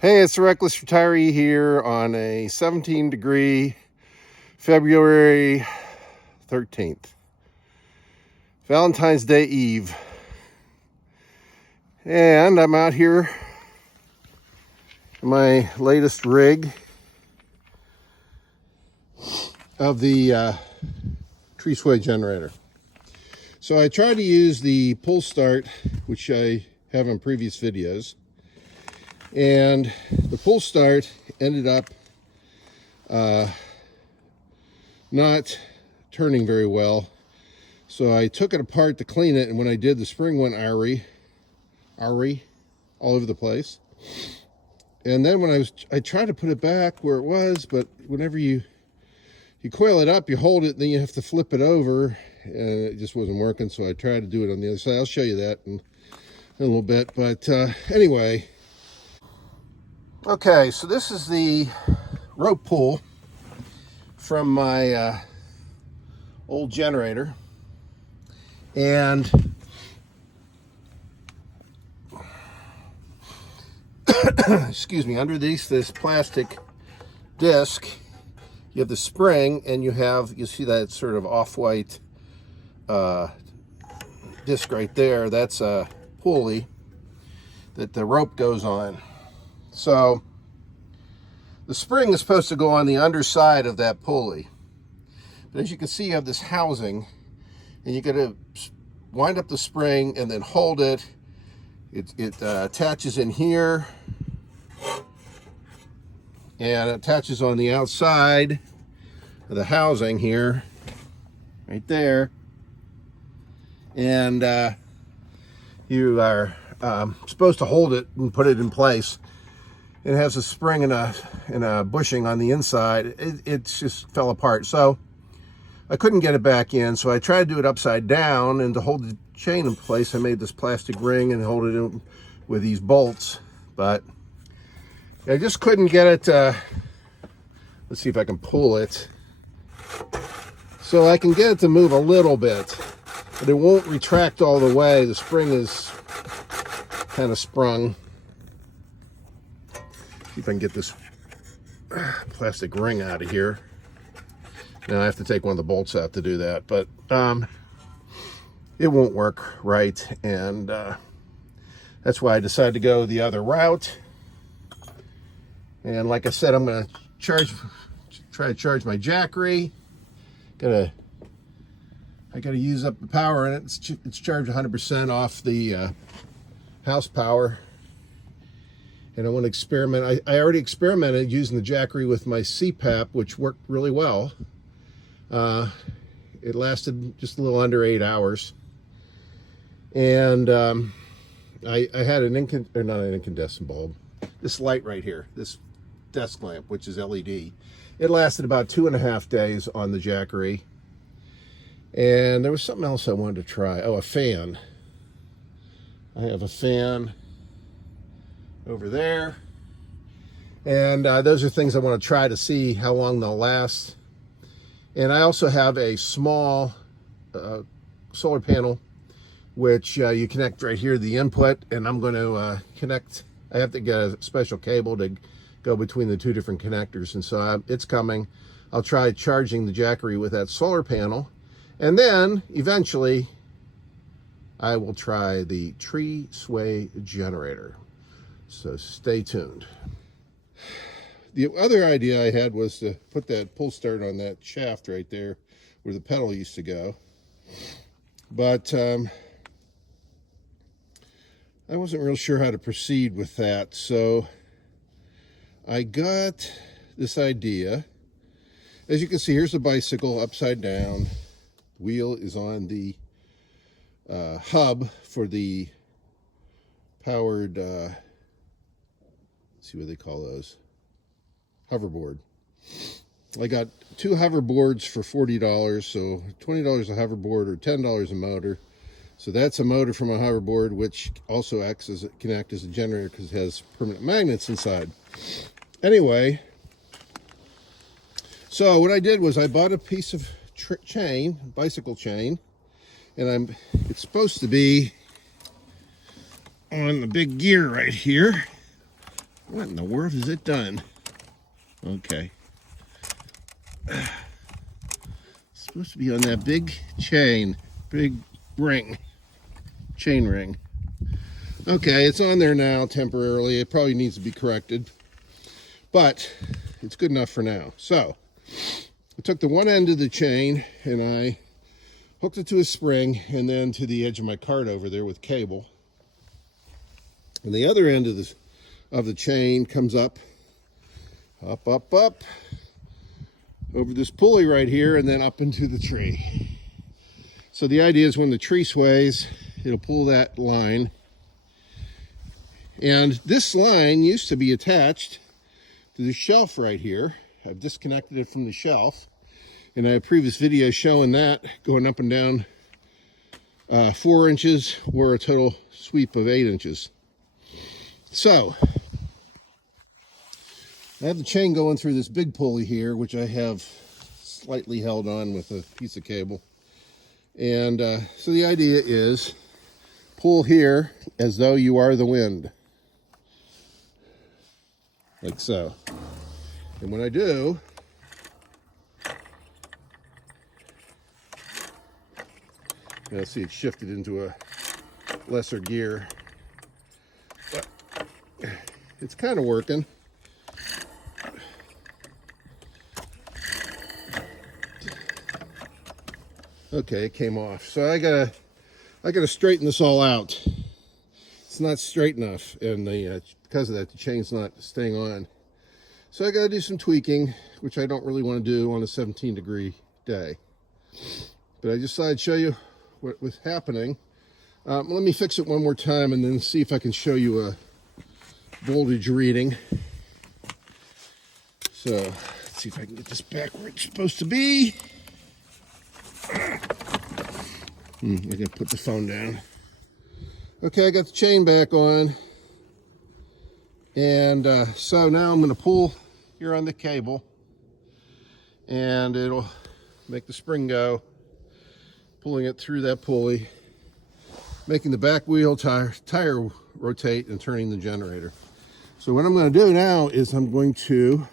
Hey, it's the Reckless Retiree here on a 17-degree February 13th, Valentine's Day Eve. And I'm out here in my latest rig of the tree sway generator. So I tried to use the pull start, which I have in previous videos. And the pull start ended up not turning very well. So I took it apart to clean it, and when I did, the spring went awry all over the place. And then when I tried to put it back where it was, but whenever you coil it up, you hold it, then you have to flip it over, and it just wasn't working. So I tried to do it on the other side. I'll show you that in a little bit. But anyway. Okay, so this is the rope pull from my old generator, and excuse me, underneath this plastic disc you have the spring, and you see that sort of off-white disc right there. That's a pulley that the rope goes on. So the spring is supposed to go on the underside of that pulley. But as you can see, you have this housing, and you got to wind up the spring and then hold it. It attaches in here, and it attaches on the outside of the housing here, right there. And you are supposed to hold it and put it in place. It has a spring and a bushing on the inside. It just fell apart. So I couldn't get it back in. So I tried to do it upside down, and to hold the chain in place, I made this plastic ring and hold it in with these bolts. But I just couldn't get it. Let's see if I can pull it. So I can get it to move a little bit, but it won't retract all the way. The spring is kind of sprung. See if I can get this plastic ring out of here. Now I have to take one of the bolts out to do that, but it won't work right, and that's why I decided to go the other route. And like I said, I'm going to try to charge my Jackery. I got to use up the power in it. It's charged 100% off the house power. And I want to experiment. I already experimented using the Jackery with my CPAP, which worked really well. It lasted just a little under 8 hours. And I had not an incandescent bulb. This light right here, this desk lamp, which is LED. It lasted about 2.5 days on the Jackery. And there was something else I wanted to try. Oh, a fan. I have a fan over there, and those are things I want to try to see how long they'll last. And I also have a small solar panel, which you connect right here to the input, and I'm going to connect. I have to get a special cable to go between the two different connectors, and so it's coming. I'll try charging the Jackery with that solar panel, and then eventually I will try the tree sway generator. So stay tuned. The other idea I had was to put that pull start on that shaft right there where the pedal used to go. But I wasn't real sure how to proceed with that. So I got this idea. As you can see, here's the bicycle upside down. The wheel is on the hub for the powered see what they call those, hoverboard. I got 2 hoverboards for $40, so $20 a hoverboard or $10 a motor. So that's a motor from a hoverboard, which also can act as a generator because it has permanent magnets inside. Anyway, so what I did was I bought a piece of bicycle chain, and it's supposed to be on the big gear right here. What in the world has it done? Okay. It's supposed to be on that big chain, big ring, chain ring. Okay, it's on there now temporarily. It probably needs to be corrected, but it's good enough for now. So I took the one end of the chain and I hooked it to a spring and then to the edge of my cart over there with cable. And the other end of the chain comes up over this pulley right here and then up into the tree. So the idea is when the tree sways, it'll pull that line. And this line used to be attached to the shelf right here. I've disconnected it from the shelf. And I have previous videos showing that going up and down 4 inches or a total sweep of 8 inches. So I have the chain going through this big pulley here, which I have slightly held on with a piece of cable. And so the idea is pull here as though you are the wind. Like so. And when I do, you'll see it shifted into a lesser gear. But it's kind of working. Okay, it came off. So I gotta straighten this all out. It's not straight enough, and because of that, the chain's not staying on. So I gotta do some tweaking, which I don't really want to do on a 17-degree day. But I just thought I'd show you what was happening. Let me fix it one more time and then see if I can show you a voltage reading. So let's see if I can get this back where it's supposed to be. I gotta put the phone down. Okay, I got the chain back on. And so now I'm gonna pull here on the cable and it'll make the spring go, pulling it through that pulley, making the back wheel tire rotate and turning the generator. So what I'm going to do now is I'm going to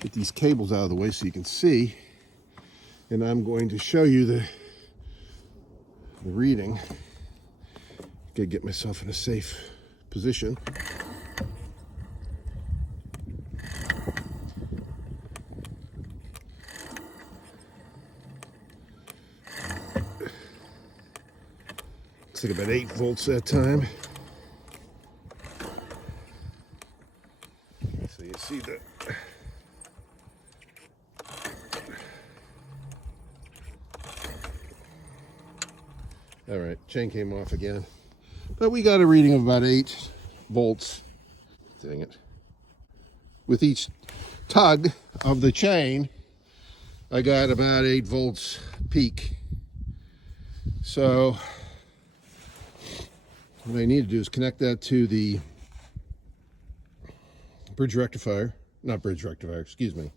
get these cables out of the way so you can see, and I'm going to show you the reading. Gotta get myself in a safe position. Looks like about 8 volts that time. So you see that. All right, chain came off again. But we got a reading of about 8 volts. Dang it. With each tug of the chain, I got about 8 volts peak. So what I need to do is connect that to the bridge rectifier. Not bridge rectifier, excuse me.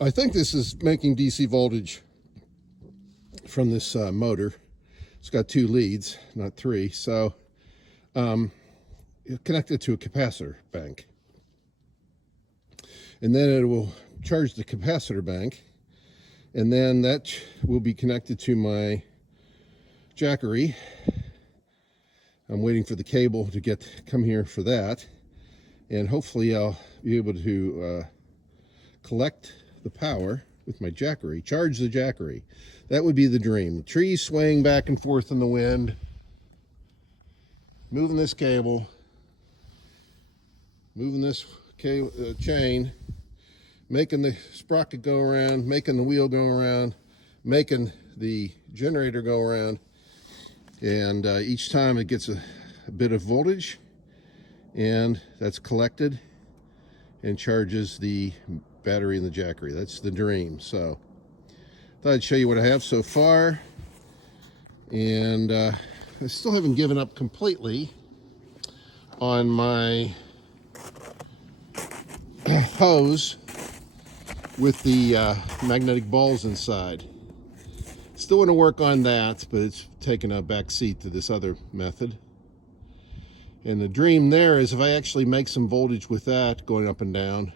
I think this is making DC voltage from this motor. It's got 2 leads, not 3. So connect it to a capacitor bank. And then it will charge the capacitor bank. And then that will be connected to my jackery. I'm waiting for the cable to come here for that. And hopefully I'll be able to collect the power with my jackery, charge the jackery. That would be the dream. The trees swaying back and forth in the wind, moving this cable, moving this chain, making the sprocket go around, making the wheel go around, making the generator go around. And each time it gets a bit of voltage, and that's collected and charges the battery in the jackery. That's the dream. So thought I'd show you what I have so far. And I still haven't given up completely on my hose with the magnetic balls inside. Still want to work on that, but it's taken a back seat to this other method. And the dream there is if I actually make some voltage with that going up and down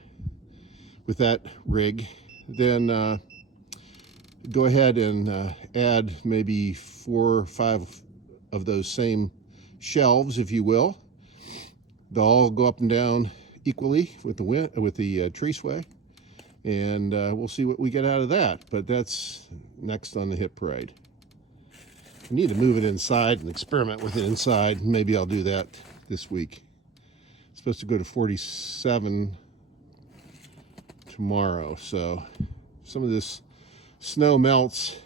with that rig, then go ahead and add maybe 4 or 5 of those same shelves, if you will. They'll all go up and down equally with the tree sway, and we'll see what we get out of that. But that's next on the hit parade. I need to move it inside and experiment with it inside. Maybe I'll do that this week. It's supposed to go to 47 tomorrow, so some of this snow melts.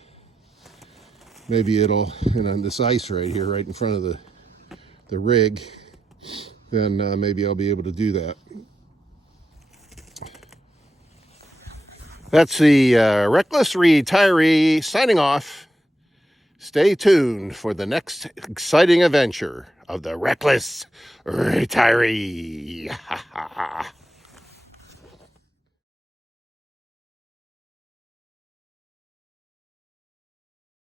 Maybe it'll, this ice right here, right in front of the rig, then maybe I'll be able to do that. That's the Reckless Retiree signing off. Stay tuned for the next exciting adventure of the Reckless Retiree.